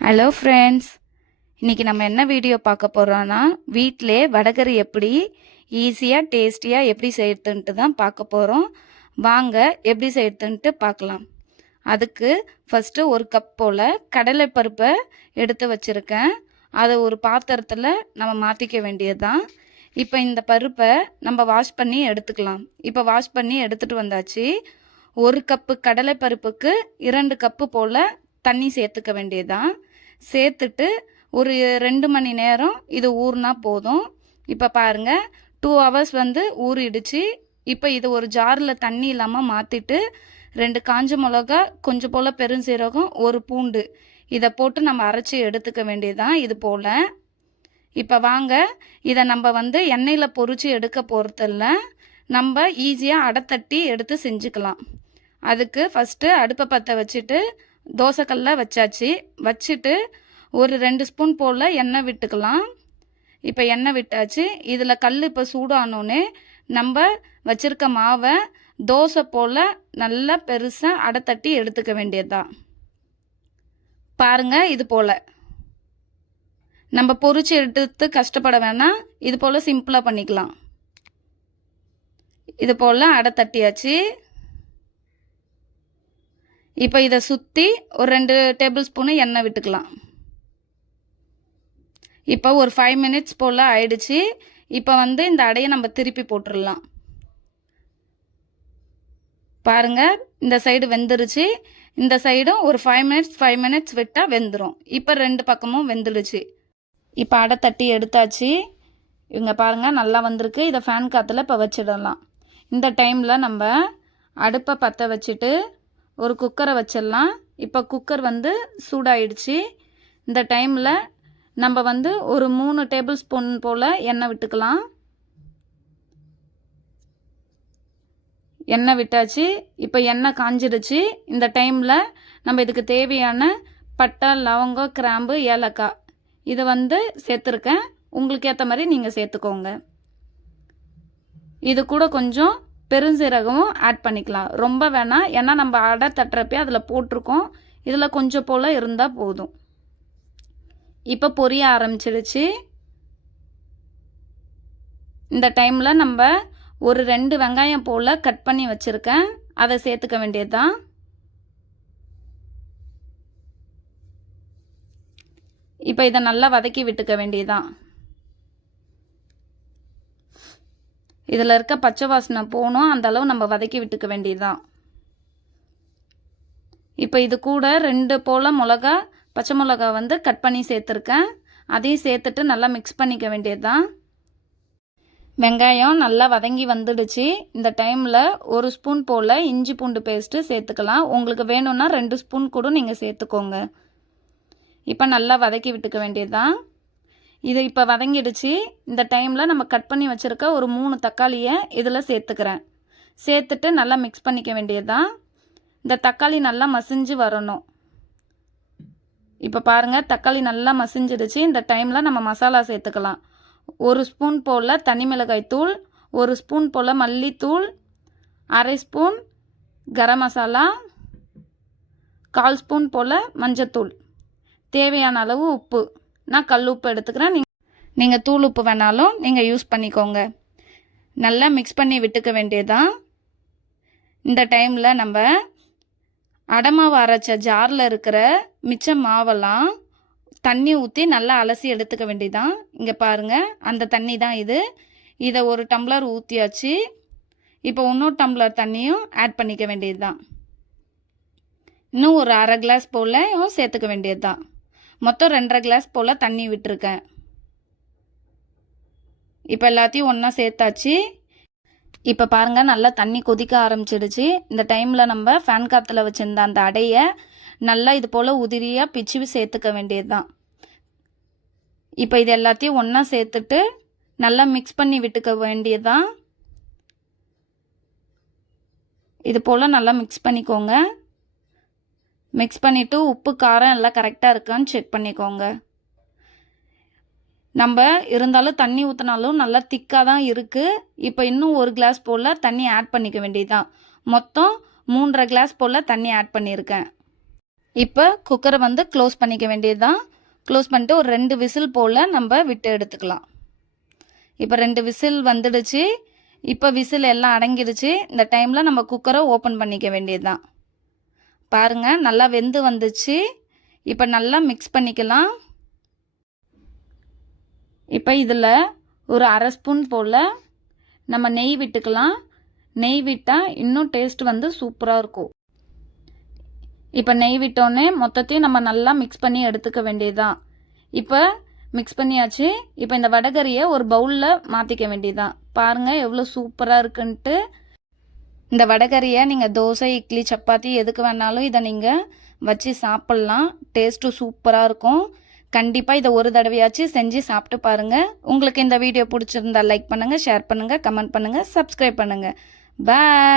Hello friends, இன்றைக்கி நம்ம என்ன வீடியோ பார்க்க போகிறோன்னா, வீட்டிலே வடகறி எப்படி ஈஸியாக டேஸ்டியாக எப்படி செய்யறதுன்ட்டு தான் பார்க்க போகிறோம். வாங்க எப்படி செய்யறதுன்ட்டு பார்க்கலாம். அதுக்கு ஃபஸ்ட்டு ஒரு கப் போல் கடலைப்பருப்பை எடுத்து வச்சுருக்கேன். அதை ஒரு பாத்திரத்தில் நம்ம மாற்றிக்க வேண்டியது தான். இப்போ இந்த பருப்பை நம்ம வாஷ் பண்ணி எடுத்துக்கலாம். இப்போ வாஷ் பண்ணி எடுத்துகிட்டு வந்தாச்சு. ஒரு கப்பு கடலைப்பருப்புக்கு 2 கப்பு போல் தண்ணி சேர்த்துக்க வேண்டியதுதான். சேர்த்துட்டு ஒரு 2 மணி நேரம் இது ஊறினா போதும். இப்போ பாருங்கள், 2 ஹவர்ஸ் ஊறிடுச்சு. இப்போ இது ஒரு ஜாரில் தண்ணி இல்லாமல் மாற்றிட்டு 2 காஞ்ச மிளகா, கொஞ்சம் போல் பெருஞ்சீரகம், ஒரு பூண்டு இதை போட்டு நம்ம அரைச்சி எடுத்துக்க வேண்டியதுதான் இது போல். இப்போ வாங்க, இதை நம்ம எண்ணெயில் பொரித்து எடுக்க போகிறதில்ல, நம்ம ஈஸியாக அடை தட்டி எடுத்து செஞ்சுக்கலாம். அதுக்கு ஃபஸ்ட்டு அடுப்பை பற்ற வச்சுட்டு தோசைக்கல்ல வச்சாச்சு. வச்சுட்டு ஒரு 2 ஸ்பூன் போல் எண்ணெய் விட்டுக்கலாம். இப்போ எண்ணெய் விட்டாச்சு. இதில் கல் இப்போ சூடானோன்னே நம்ம வச்சுருக்க மாவை தோசை போல் நல்லா பெருசாக அடை தட்டி எடுத்துக்க வேண்டியதுதான். பாருங்கள், இது போல் நம்ம பொரிச்சு எடுத்து கஷ்டப்பட வேணாம். இது போல் சிம்பிளாக பண்ணிக்கலாம். இது போல் அடை தட்டியாச்சு. இப்போ இதை சுற்றி ஒரு 2 டேபிள் ஸ்பூனு எண்ணெய் விட்டுக்கலாம். இப்போ ஒரு 5 மினிட்ஸ் போல் ஆயிடுச்சு. இப்போ இந்த அடையை நம்ம திருப்பி போட்டுடலாம். பாருங்கள், இந்த சைடு வெந்துருச்சு. இந்த சைடும் ஒரு 5 மினிட்ஸ் விட்டால் வெந்துடும். இப்போ 2 பக்கமும் வெந்துடுச்சு. இப்போ அடை தட்டி எடுத்தாச்சு. இவங்க பாருங்கள், நல்லா வந்திருக்கு. இதை ஃபேன் காற்றுல இப்போ வச்சிடலாம். இந்த டைமில் நம்ம அடுப்பை பற்ற வச்சுட்டு ஒரு குக்கரை வச்சிடலாம். இப்போ குக்கர் சூடாயிடுச்சு. இந்த டைமில் நம்ம ஒரு 3 டேபிள் ஸ்பூன் போல் எண்ணெய் விட்டுக்கலாம். எண்ணெய் விட்டாச்சு. இப்போ எண்ணெய் காஞ்சிடுச்சு. இந்த டைமில் நம்ம இதுக்கு தேவையான பட்டை, லவங்கம், கிராம்பு, ஏலக்காய் இதை சேர்த்துருக்கேன். உங்களுக்கு ஏற்ற மாதிரி நீங்கள் சேர்த்துக்கோங்க. இது கூட கொஞ்சம் பெருஞ்சீரகமும் ஆட் பண்ணிக்கலாம். ரொம்ப வேணாம், ஏன்னா நம்ம அடை தட்டுறப்பே அதில் போட்டிருக்கோம். இதில் கொஞ்சம் போல் இருந்தால் போதும். இப்போ பொரிய ஆரம்பிச்சிடுச்சு. இந்த டைமில் நம்ம ஒரு 2 வெங்காயம் போல் கட் பண்ணி வச்சுருக்கேன். அதை சேர்த்துக்க வேண்டியது தான். இப்போ இதை நல்லா வதக்கி விட்டுக்க வேண்டியதுதான். இதில் இருக்க பச்சை வாசனை போகணும், அந்தளவு நம்ம வதக்கி விட்டுக்க வேண்டியதுதான். இப்போ இது கூட 2 போல் மிளகா, பச்சை மிளகா கட் பண்ணி சேர்த்துருக்கேன். அதையும் சேர்த்துட்டு நல்லா மிக்ஸ் பண்ணிக்க வேண்டியது தான். வெங்காயம் நல்லா வதங்கி வந்துடுச்சு. இந்த டைமில் 1 ஸ்பூன் போல் இஞ்சி பூண்டு பேஸ்ட்டு சேர்த்துக்கலாம். உங்களுக்கு வேணும்னா 2 ஸ்பூன் கூட நீங்கள் சேர்த்துக்கோங்க. இப்போ நல்லா வதக்கி விட்டுக்க வேண்டியது தான். இது இப்போ வதங்கிடுச்சு. இந்த டைமில் நம்ம கட் பண்ணி வச்சுருக்க ஒரு 3 தக்காளியை இதில் சேர்த்துக்கிறேன். சேர்த்துட்டு நல்லா மிக்ஸ் பண்ணிக்க வேண்டியது தான். இந்த தக்காளி நல்லா மசிஞ்சு வரணும். இப்போ பாருங்கள், தக்காளி நல்லா மசிஞ்சிடுச்சு. இந்த டைமில் நம்ம மசாலா சேர்த்துக்கலாம். 1 ஸ்பூன் போல் தனி மிளகாய் தூள், 1 ஸ்பூன் போல் மல்லித்தூள், 1/2 ஸ்பூன் கரம் மசாலா, 1/4 ஸ்பூன் போல் மஞ்சத்தூள், தேவையான அளவு உப்பு. நான் கல் உப்பு எடுத்துக்கிறேன். நீங்கள் தூள் உப்பு வேணாலும் நீங்கள் யூஸ் பண்ணிக்கோங்க. நல்லா மிக்ஸ் பண்ணி விட்டுக்க வேண்டியதுதான். இந்த டைமில் நம்ம அடமாவை அரைச்ச ஜாரில் இருக்கிற மிச்ச மாவெல்லாம் தண்ணி ஊற்றி நல்லா அலசி எடுத்துக்க வேண்டியதான். இங்கே பாருங்கள், அந்த தண்ணி தான் இது. இதை 1 டம்ளர் ஊற்றியாச்சு. இப்போ இன்னொரு டம்ளர் தண்ணியும் ஆட் பண்ணிக்க வேண்டியது தான். இன்னும் ஒரு 1/2 கிளாஸ் போல் சேர்த்துக்க வேண்டியது தான். மொத்தம் 2.5 கிளாஸ் போல் தண்ணி விட்டுருக்கேன். இப்போ எல்லாத்தையும் ஒன்றா சேர்த்தாச்சு. இப்போ பாருங்கள், நல்லா தண்ணி கொதிக்க ஆரம்பிச்சிடுச்சு. இந்த டைமில் நம்ம ஃபேன் காற்றுல வச்சுருந்த அந்த அடையை நல்லா இது போல் உதிரியாக பிச்சு சேர்த்துக்க வேண்டியது தான். இப்போ இது எல்லாத்தையும் ஒன்றா சேர்த்துட்டு நல்லா மிக்ஸ் பண்ணி விட்டுக்க வேண்டியது தான். இது போல் நல்லா மிக்ஸ் பண்ணிக்கோங்க. மிக்ஸ் பண்ணிவிட்டு உப்பு, காரம் எல்லாம் கரெக்டாக இருக்கான்னு செக் பண்ணிக்கோங்க. நம்ம இருந்தாலும் தண்ணி ஊற்றினாலும் நல்லா திக்காக தான் இருக்குது. இப்போ இன்னும் 1 கிளாஸ் போல் தண்ணி ஆட் பண்ணிக்க வேண்டியது தான். மொத்தம் 3.5 கிளாஸ் போல் தண்ணி ஆட் பண்ணியிருக்கேன். இப்போ குக்கரை வந்து க்ளோஸ் பண்ணிக்க வேண்டியது தான். க்ளோஸ் பண்ணிட்டு ஒரு 2 விசில் போல் நம்ம விட்டு எடுத்துக்கலாம். இப்போ 2 விசில் வந்துடுச்சு. இப்போ விசில் எல்லாம் அடங்கிடுச்சு. இந்த டைமில் நம்ம குக்கரை ஓப்பன் பண்ணிக்க வேண்டியது தான். பாருங்கள், நல்லா வெந்து வந்துச்சு. இப்போ நல்லா மிக்ஸ் பண்ணிக்கலாம். இப்போ இதில் ஒரு 1/2 ஸ்பூன் போல் நம்ம நெய் விட்டுக்கலாம். நெய் விட்டால் இன்னும் டேஸ்ட் வந்து சூப்பராக இருக்கும். இப்போ நெய் விட்டோன்னே மொத்தத்தையும் நம்ம நல்லா மிக்ஸ் பண்ணி எடுத்துக்க வேண்டியதுதான். இப்போ மிக்ஸ் பண்ணியாச்சு. இப்போ இந்த வடகரியை ஒரு பவுலில் மாற்றிக்க வேண்டியதுதான். பாருங்கள் எவ்வளோ சூப்பராக இருக்குன்ட்டு. இந்த வடகரியை நீங்கள் தோசை, இட்லி, சப்பாத்தி எதுக்கு வேணாலும் இதை நீங்கள் வச்சு சாப்பிட்லாம். டேஸ்ட்டும் சூப்பராக இருக்கும். கண்டிப்பாக இதை ஒரு தடவையாச்சும் செஞ்சு சாப்பிட்டு பாருங்கள். உங்களுக்கு இந்த வீடியோ பிடிச்சிருந்தா லைக் பண்ணுங்கள், ஷேர் பண்ணுங்கள், கமெண்ட் பண்ணுங்கள், சப்ஸ்கிரைப் பண்ணுங்கள். பாய்.